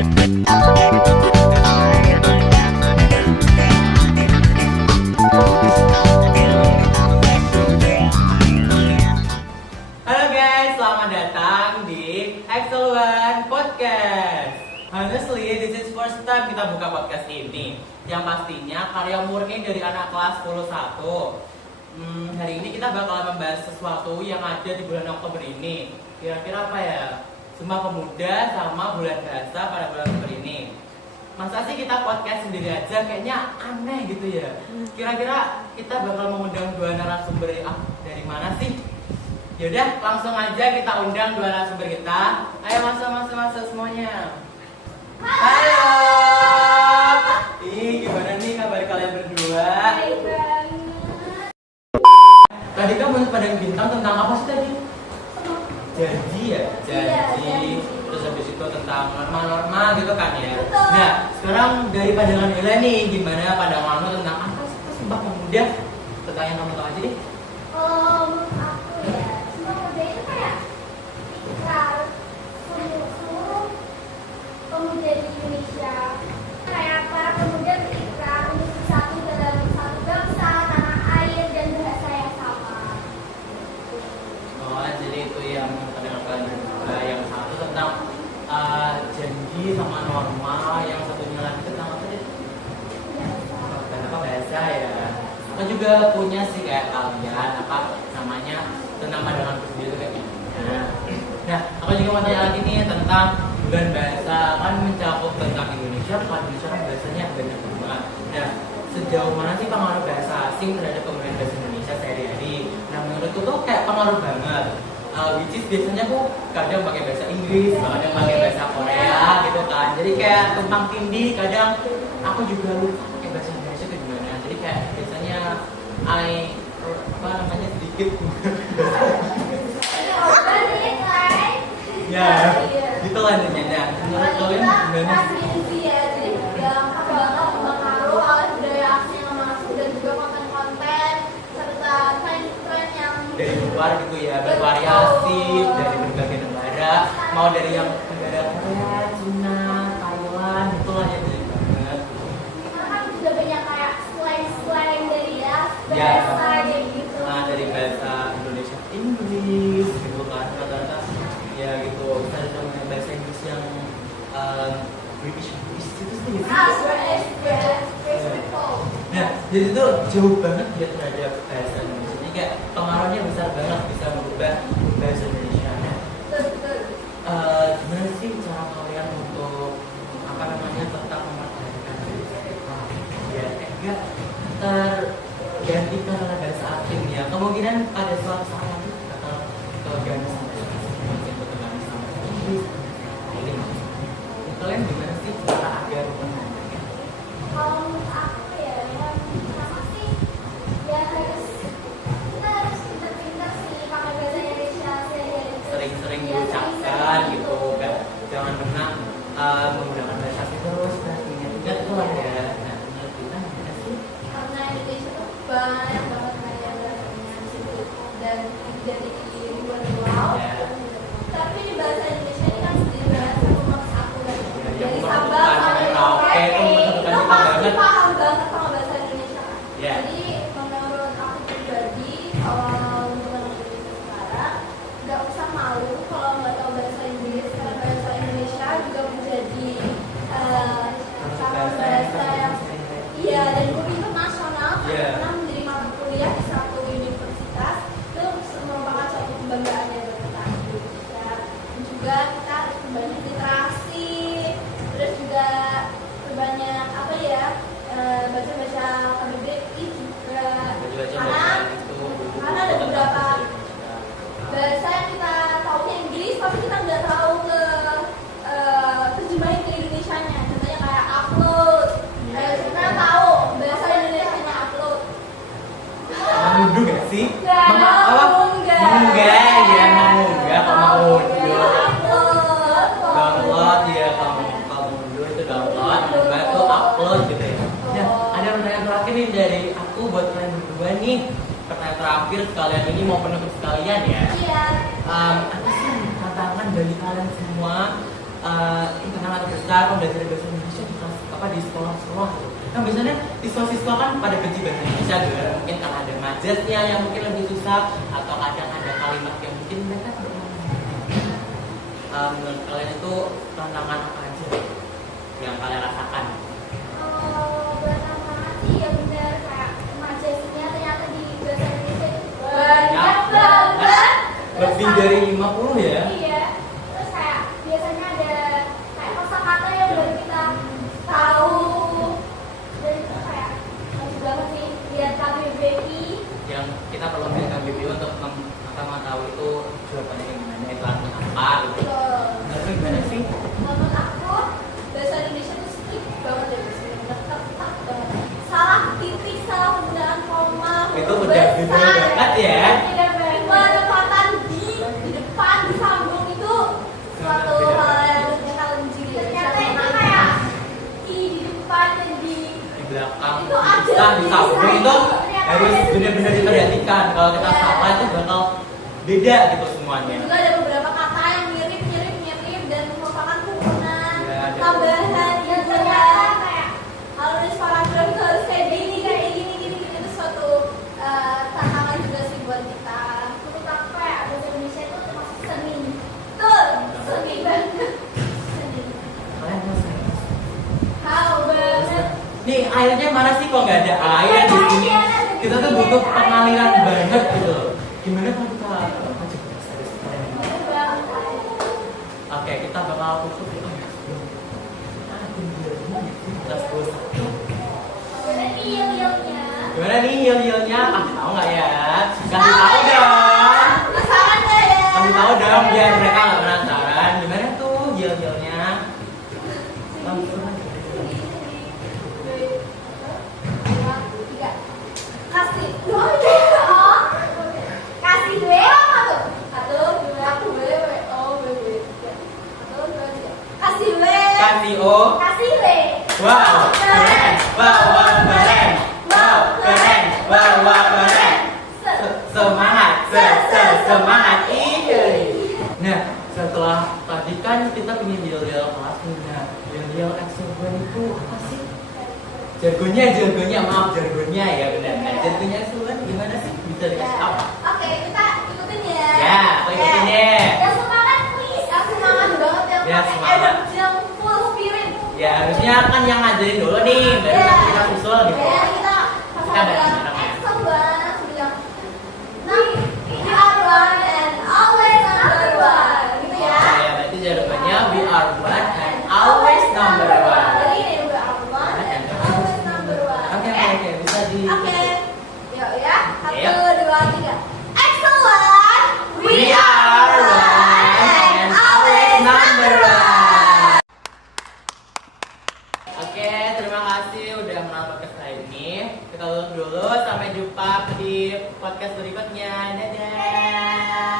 Halo guys, selamat datang di Excel One Podcast. Honestly, this is first time kita buka podcast ini. Yang pastinya karya murni dari anak kelas 11. Hari ini kita bakal membahas sesuatu yang ada di bulan Oktober ini. Kira-kira apa ya? Sumpah Pemuda sama bulan bahasa pada bulan Oktober ini. Masa sih kita podcast sendiri aja, kayaknya aneh gitu ya. Kira-kira kita bakal mengundang dua narasumber dari mana sih? Yaudah, langsung aja kita undang dua narasumber kita. Ayo masuk semuanya. Halo. Gimana nih kabar kalian berdua? Baik banget. Tadi kamu pada bintang tentang apa sih tadi? Janji ya? Iya, Janji. Terus habis itu tentang norma-norma gitu kan ya. Betul. Nah, sekarang dari pandangan Ella nih, gimana pandanganmu tentang apa sih Sumpah Pemuda? Tentang yang kamu tahu aja deh. Menurut aku ya, Sumpah Pemuda itu kayak ikrar seluruh pemuda di Indonesia. Kayak para pemuda berikrar untuk bersatu dalam satu bangsa, tanah air, dan bahasa yang sama. Oh, jadi itu yang pandangan kalian berdua. Yang satu tentang janji sama norma, yang satunya lagi tentang apa deh? Apa bahasa ya? Aku juga punya sih kayak kalian apa namanya tentang pandangan berbeda itu kayak gini. Nah, aku juga mau tanya lagi nih tentang bulan bahasa kan mencakup tentang Indonesia, bukan Indonesia kan bahasanya banyak banget. Nah, sejauh mana sih pengaruh bahasa asing terhadap penggunaan bahasa Indonesia sehari-hari? Nah, menurutku tuh kayak pengaruh banget. Which is biasanya aku kadang pakai bahasa Inggris, kadang pakai bahasa Korea gitu kan. Jadi kayak tumpang tindih, kadang aku juga lupa pakai bahasa Indonesia itu gimana. Jadi kayak biasanya sedikit. Ya, gitu lah intinya. Menurut kalian gimana? Dari luar gitu ya, bervariasi dari berbagai negara, mau dari yang negara Korea, Cina, Taiwan, itulah yang banyak banget. Nah, dari bahasa Indonesia ke Inggris gitu kan, kata-kata ya gitu. Kita ada namanya bahasa Inggris yang British itu sih. Nah, jadi itu jauh banget dia terhadap bahasa Indonesia. Jadi kayak pengaruhnya besar banget bisa merubah bahasa Indonesia. Gimana sih cara kalian untuk apa namanya tetap mempertahankan ya enggak tergantikan oleh bahasa asing ya. Kemungkinan pada suatu saat nanti bakal terganti sama bahasa asing, mungkin terganti sama Inggris. Ini kalian gimana sih cara agar mempertahankan? Kalau menurut aku ya, yang pertama sih ya kita harus pintar-pintar sih pakai bahasa Indonesia sehari-hari. Sering-sering diucapkan gitu, kan jangan pernah menggunakan bahasa asing terus. Nah, ingat itu lah ya. Nah, menurut kita gimana sih? Karena Indonesia tuh banyak banget kayak bahasanya di situ dan jadi ribuan pulau. Ya. Tapi di bahasa Indonesia ini kan sendiri banget satu maksud aku kan. Yang Dari mempertemukan Sabang sampai Merauke itu mempertemukan Merauke, kita itu pasti banget. paham banget sama bahasa Indonesia. Ya. Jadi menurut aku pribadi kalau untuk anak Indonesia sekarang nggak usah malu kalau nggak tahu bahasa Inggris karena bahasa Indonesia juga menjadi salah bahasa yang iya dan guru internasional Iya. pernah menjadi mata kuliah di satu universitas itu merupakan suatu kebanggaan ya buat kita di Indonesia. Dan juga kita harus berbanyak literasi, terus juga berbanyak apa ya baca-baca KBBI juga karena ada beberapa bahasa yang kita tahunya Inggris tapi kita nggak tahu ke terjemahin ke Indonesianya. Contohnya kayak upload. Kita tahu bahasa Indonesianya upload. Mengunduh gak sih? Nggak, mengunggah. Mengunggah, ya mengunggah kok mau unduh. Upload. Download ya, kalau unduh itu download, mengunggah itu upload gitu ya. Nah, ada pertanyaan terakhir nih dari aku buat kalian berdua nih. Pertanyaan terakhir sekalian ini mau penutup sekalian ya. Iya. Apa sih tantangan dari kalian semua internal atau besar pembelajaran bahasa Indonesia di kelas apa di sekolah-sekolah gitu. Nah biasanya siswa-siswa kan pada benci bahasa Indonesia gitu. Mungkin kan ada majasnya yang mungkin lebih susah atau kadang ada kalimat yang mungkin mereka tidak menurut kalian itu tantangan apa aja yang kalian rasakan? Pertama sih ya benar kayak majasnya ternyata di bahasa Indonesia itu banyak Ya, banget. lebih dari 50 ya? Iya. Terus kayak biasanya ada kayak kosakata yang baru kita tahu dan itu kayak bagus banget sih lihat KBBI. Yang kita perlu melihat KBBI untuk mengetahui itu jawabannya gimana, itu artinya apa gitu. Tapi gimana sih? Menurut aku bahasa Indonesia itu strict banget deh, ketat banget. Salah titik, salah penggunaan koma. Itu udah beda banget ya. Penempatan di depan di sambung itu suatu hal yang challenging. Ternyata itu kayak di depan dan di Belakang itu ada bisa disambung itu ternyata harus ada benar-benar diperhatikan. Kalau kita Iya. salah itu bakal beda gitu semuanya. juga ada beberapa kata yang mirip dan merupakan penggunaan Ya, ada. tambahan yang kayak harus paragraf itu harus kayak gini itu suatu tantangan juga sih buat kita. Menurut aku kayak bahasa Indonesia itu termasuk seni. Betul, seni banget. Seni. Kalian masih Tahu banget. nih airnya mana sih kok nggak ada air di sini? Kita tuh butuh pengaliran banget gitu. Gimana kalau kita Oke, kita bakal tutup ya. Gimana nih yel-yelnya? Gimana nih yel-yelnya? Tahu nggak ya? Kasih tahu dong. Penasaran nggak ya? Kasih tahu dong biar mereka nggak penasaran. Gimana tuh yel-yelnya? Kasih kasih gue apa tuh? Satu, dua, aku gue, oh gue, satu, dua, tiga. Kasih gue, Kasih O. kasih gue. Wow, keren. Wow, keren. Wow, keren. Wow, keren. Semangat, semangat. Iya. Nah, setelah tadi kan kita punya yel-yel kelas. Nah, yel-yel eksoban itu apa sih? Jargonnya, maaf jargonnya ya benar kan. Jargonnya eksoban gimana sih? Bisa dikasih tahu? Oke, kita ikutin ya. Ya, aku ikutin deh. Yang semangat please. Yang semangat banget yang Ya, pakai semangat. energi yang full spirit. Ya, harusnya kan yang ngajarin dulu nih, baru nanti kita susul gitu. Ya, kita bareng-bareng ya. excellent bilang. Nah, we are one and always number one. Gitu ya. Ya, berarti jargonnya we are one and always number one. Jadi ini we are one and always number one. Oke, bisa di. Oke. Yuk ya. Yuk. 1, 2, 3. Excellent. We are one and always number one. Oke, terima kasih udah menonton podcast kali ini. Kita tutup dulu, sampai jumpa di podcast berikutnya. Dadah.